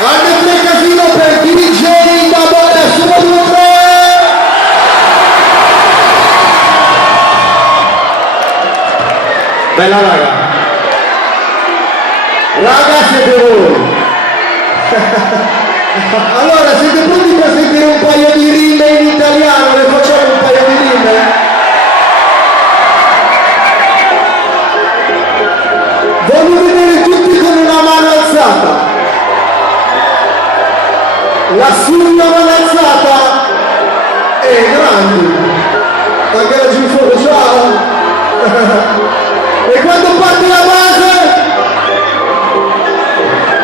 Anche 3 casino per DJ da Bolla, sono 2, 3. Bella raga. Raga, siete voi. Allora, siete pronti per sentire un paio di rime in italiano? Le facciamo un paio di rime? Voglio vedere tutti con una mano alzata. Lassù una mano alzata. Grandi. Anche laggiù in fondo, ciao. E quando parte la base,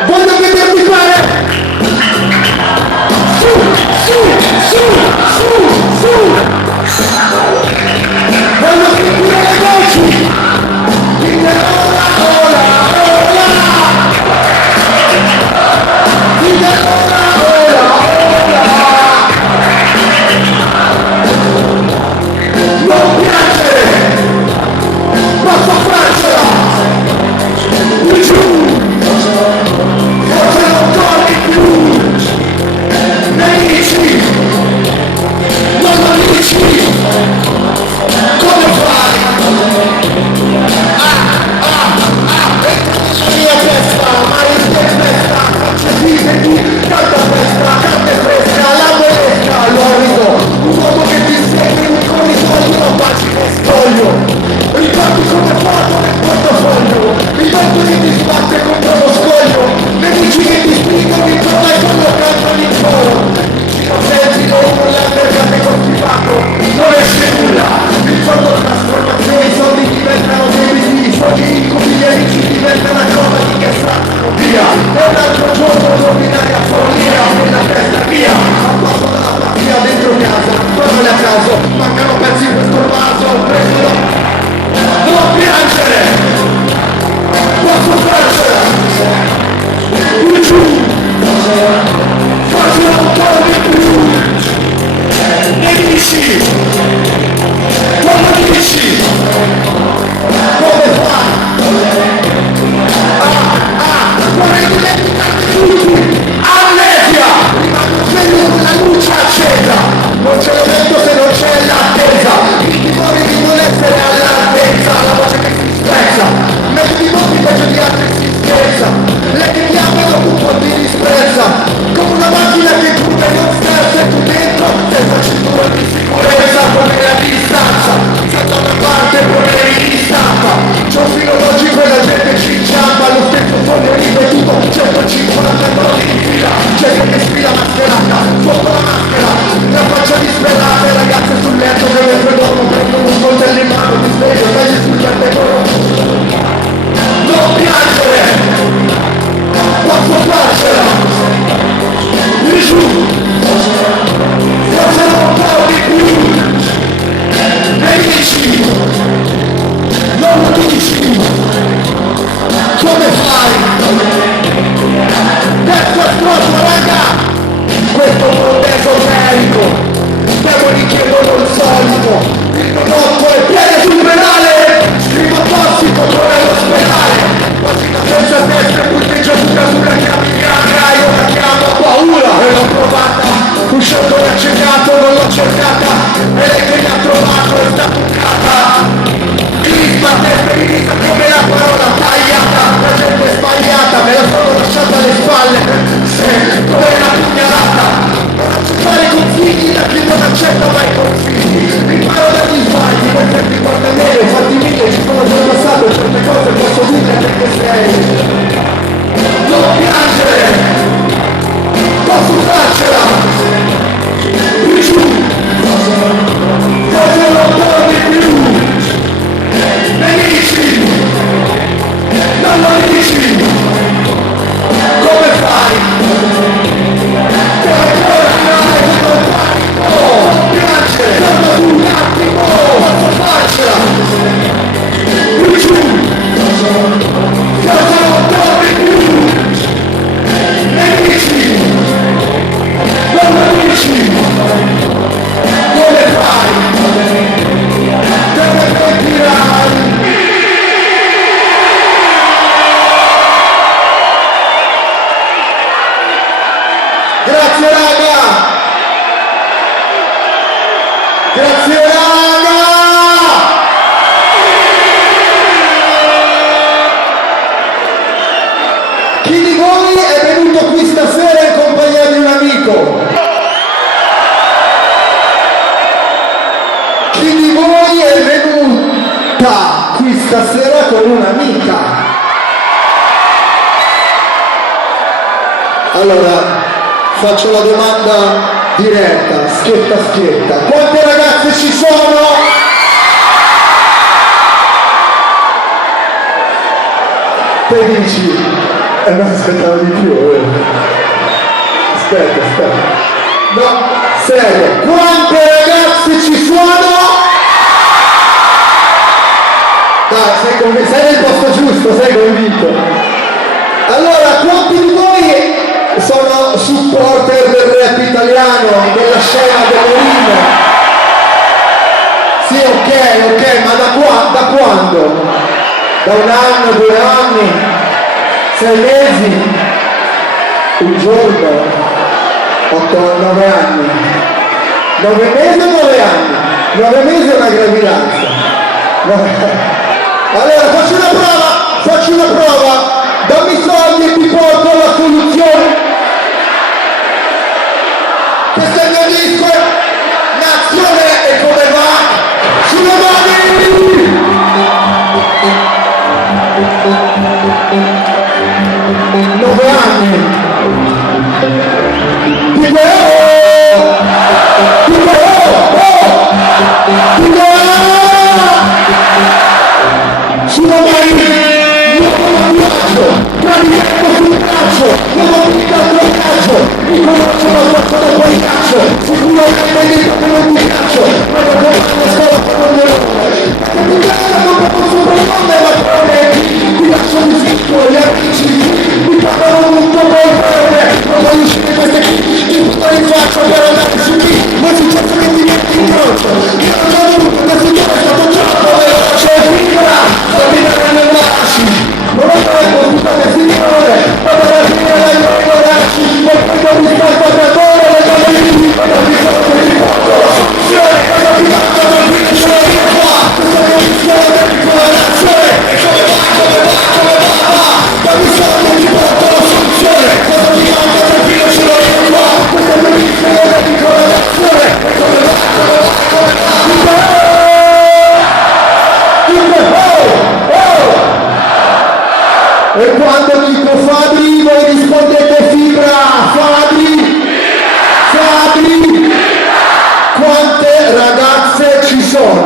voglio vedervi fare. Su, su, su, su, su. Voglio sentire le voci. Dite ora, ora, ora. Dite ora, ora, ora. Non piangere. Posso farcela. Giù. Forse non torni più. Nemici, non amici, come fai? Mia testa, ma in tempesta, faccia vive di tanta festa, carne fresca, la molesca, l'orido, un uomo che ti segue in un corridoio, pagine spoglio, ricordi come foto nel portafoglio, il vento che ti sbatte contro lo scoglio, nemici che ti spingono intorno e quando cantano in coro. Senti con urla perché costipato, non esce nulla, il giorno trasformazione, i soldi diventano debiti, i soldi incubi, gli amici diventano acrobati che strappano via, e un altro giorno l'ordinaria follia, nella testa via, a posto dalla platea dentro casa, tornale a caso, mancano pezzi in questo vaso, prendilo, non piangere, posso farcela, giù, faccio un po' di più, nemici, come dici, come fai? Vorrei dimenticare tutti, amnesia, rimango sveglio con la luce accesa, non ce l'ho detto se non c'è l'attesa, il timore di non essere all'altezza, la voce che si spezza, metti di mondi peggio di altri si scherza, le che chiamano un po' di disprezza, come una macchina che cura e non sterza e tu dentro, senza cintura di sicurezza, come la distanza, senza una parte problemi di stampa, c'è un filo logico e la gente ci inciampa, lo stesso foglio ripetuto, 150 nodi in fila, gente che sfila mascherata, sotto la maschera, la faccia disperata, ragazze sul letto che mentre dormo prendono un coltello in mano, mi sveglio, meglio sul categoro, non piangere, posso farcela, giù, forse non un po' di più, nemici, non lo dici, come fai? Questo è troppo raga, questo mondo è esoterico, demoni chiedono il solito, il prodotto è piede sul penale, scrivo tossico, torna all'ospedale, quasi da senza testa e punteggiatura sulla chiamigliana, io la chiamo paura e l'ho provata, uscendo l'ho accecato, non l'ho cercata, e lei che mi ha trovato è stata bucata, Isma, testa come la parola tagliata, la gente sbagliata, me la sono lasciata alle spalle, come una pugnalata, non accettare consigli da chi non accetta mai consigli, imparo dagli sbagli, per sentire Grazie raga! Grazie raga! Chi di voi è venuto qui stasera in compagnia di un amico? Chi di voi è venuta qui stasera con un'amica? Allora, faccio la domanda diretta, schietta schietta. Quante ragazze ci sono? Te dici, non aspettavo di più. Aspetta. No, serio, quante ragazze ci sono? Dai, sei nel posto giusto, sei convinto. Allora, quanti di voi sono supporter del rap italiano, della scena dell'Orino? Sì, ok, ma da quando? Da un anno, 2 anni? 6 mesi? Un giorno? 9 anni? 9 mesi o 9 anni? 9 mesi è una gravidanza. Allora, faccio una prova. Dammi soldi e ti porto alla soluzione. Questo è il mio disco, Nazione, e come va? Sulle mani! 9 anni. Sulle mani! Tradimento sul braccio, non ho vinto il braccio, mi conosco la forza del tuo caccio, sicuramente mi dico non ti caccio, ma non può fare solo per non dire che ti piace non posso sopravvivere ma come ti lascio di sicuro gli amici mi parlano molto bene non voglio uscire queste chi puoi faccio per andare su qui ma è successo che ti metti in croce io non ho voluto questo giorno è stato troppo veloce piccola sto vivendo nel lasci non ho potuto che signore ma per la fine dai miei coraci e poi non mi sta spazzatori le cose di cosa mi sono che ti porto la soluzione cosa ti faccio non ti ce la via qua questa condizione del piccola nazione e come va dammi soldi e ti porto la soluzione cosa ti manca per fine ce la via qua questa condizione del piccola nazione e come va e quando dico Fabri voi rispondete fibra. Fabri, quante ragazze ci sono?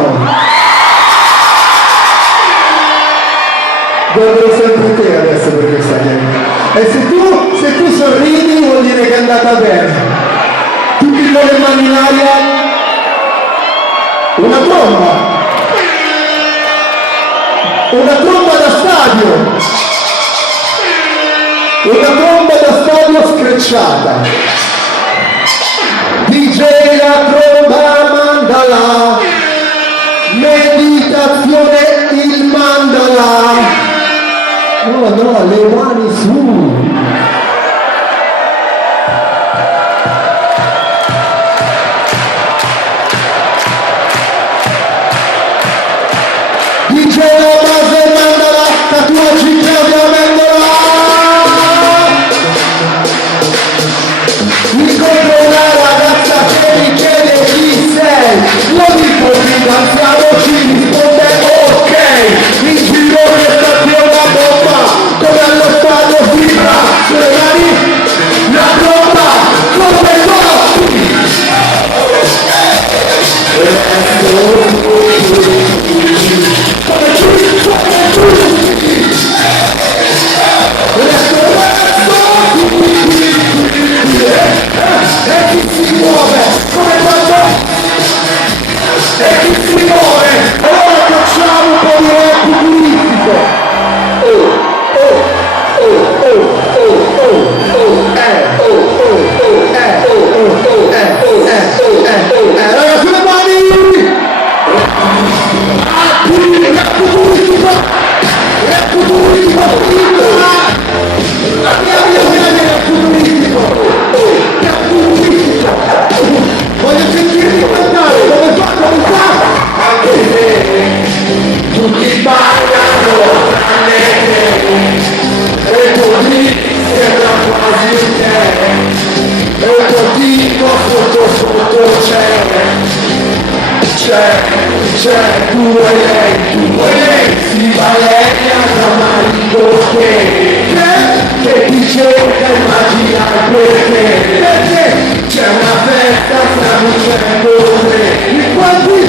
Guarderò sempre te adesso per questa gente. E se tu sorridi vuol dire che è andata bene. Tutti con le mani in aria. Una tromba da stadio. Una tromba da stadio screcciata. DJ la tromba mandala, meditazione il mandala. No, le mani su. DJ la base mandala, tatuaggi Claudia Mendola. Incontro una ragazza che mi chiede chi sei, lo dico fidanziamoci, risponde ok, in giro questa qui è una bomba, come allo stadio vibra, sulle mani, la bomba, come c'è, tu e lei, si balena tra marito che ti cerca immagina perché c'è una festa, sta lucendo in quanti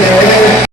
'Cause